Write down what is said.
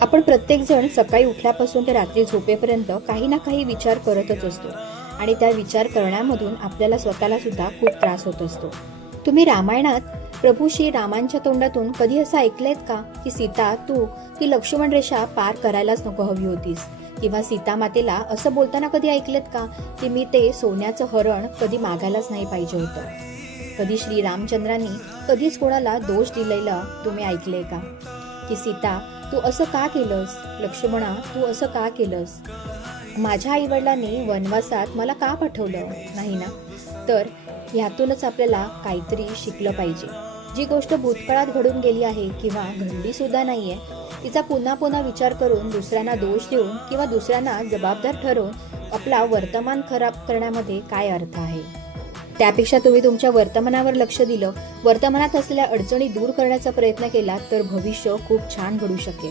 आपण प्रत्येकजण सकाळी उठल्यापासून ते रात्री झोपेपर्यंत काही ना काही विचार करतच असतो आणि त्या विचार करण्यामधून आपल्याला स्वतःला सुद्धा खूप त्रास होत असतो. तुम्ही रामायणात प्रभू श्री रामांच्या तोंडातून कधी असं ऐकलंयत का की सीता तू ती लक्ष्मण रेषा पार करायलाच नको हवी होतीस, किंवा सीता मातेला असं बोलताना कधी ऐकलेत का की मी ते सोन्याचं हरण कधी मागायलाच नाही पाहिजे होतं. कधी श्री रामचंद्रांनी कधीच कोणाला दोष दिलेला तुम्ही ऐकले का की सीता तू असं का केलंस, लक्ष्मणा तू असं का केलंस, माझ्या आईवडिलांनी वनवासात मला का पाठवलं नाही ना. तर ह्यातूनच आपल्याला काहीतरी शिकलं पाहिजे. जी गोष्ट भूतकाळात घडून गेली आहे किंवा घडली सुद्धा नाहीये, तिचा पुन्हा पुन्हा विचार करून दुसऱ्यांना दोष देऊन किंवा दुसऱ्यांना जबाबदार ठरवून आपला वर्तमान खराब करण्यामध्ये काय अर्थ आहे. त्यापेक्षा तुम्ही तुमच्या वर्तमानावर लक्ष दिलं, वर्तमानात असलेल्या अडचणी दूर करण्याचा प्रयत्न केला तर भविष्य खूप छान घडू शकेल.